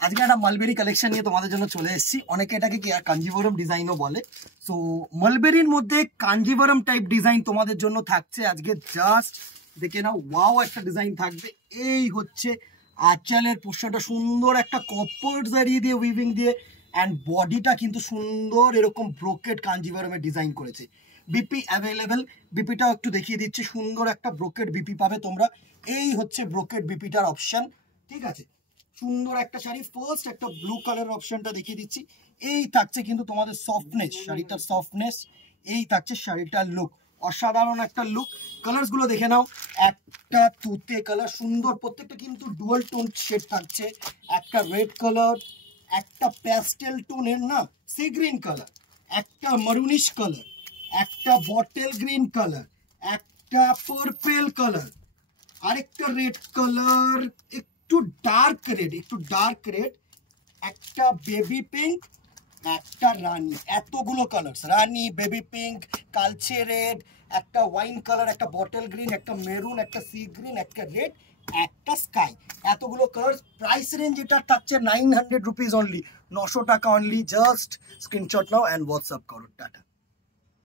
আজকে একটা mulberry collection নিয়ে তোমাদের জন্য চলে এসেছি। অনেকে এটাকে কাঞ্জিভরম ডিজাইনও বলে। সো মালবেরির মধ্যে কাঞ্জিভরম টাইপ ডিজাইন তোমাদের জন্য থাকছে আজকে। জাস্ট দেখে নাও, ওয়াও একটা ডিজাইন থাকবে। এই হচ্ছে আঁচলের পোর্শনটা, সুন্দর একটা কপার জারি দিয়ে উইভিং দিয়ে, অ্যান্ড বডিটা কিন্তু সুন্দর এরকম ব্রোকেড কাঞ্জিভরমের ডিজাইন করেছে। বিপি অ্যাভেলেবেল, বিপিটাও একটু দেখিয়ে দিচ্ছি। সুন্দর একটা ব্রোকেড বিপি পাবে তোমরা। এই হচ্ছে ব্রোকেড বিপিটার অপশন, ঠিক আছে। সুন্দর একটা শাড়ি। ফার্স্ট একটা ব্লু কালারের অপশনটা দেখিয়ে দিচ্ছি। এই থাকছে কিন্তু তোমাদের সফটনেস, শাড়িটার সফটনেস। এই থাকছে শাড়িটার লুক, অসাধারণ একটা লুক। কালার্স গুলো দেখে নাও, একটা তুতে কালার, সুন্দর প্রত্যেকটা কিন্তু ডুয়াল টোন শেড থাকছে। একটা রেড কালার, একটা প্যাস্টেল টোনের না সি গ্রিন কালার, একটা মারুনিশ কালার, একটা বটল গ্রিন কালার, একটা পার্পল কালার, আরেকটা রেড কালার, একটু ডার্ক রেড, একটা বেবি পিঙ্ক, একটা রানী। এতগুলো কালার্স, রানী, বেবি পিঙ্ক, কালচে রেড, একটা ওয়াইন কালার, একটা বটল গ্রিন, একটা মেরুন, একটা সি গ্রিন, একটা রেড, একটা স্কাই। এতগুলো কালার। প্রাইস রেঞ্জ এটা থাকছে 900 রুপিস অনলি, 900 টাকা only. Just screenshot now and WhatsApp করো। টাটা।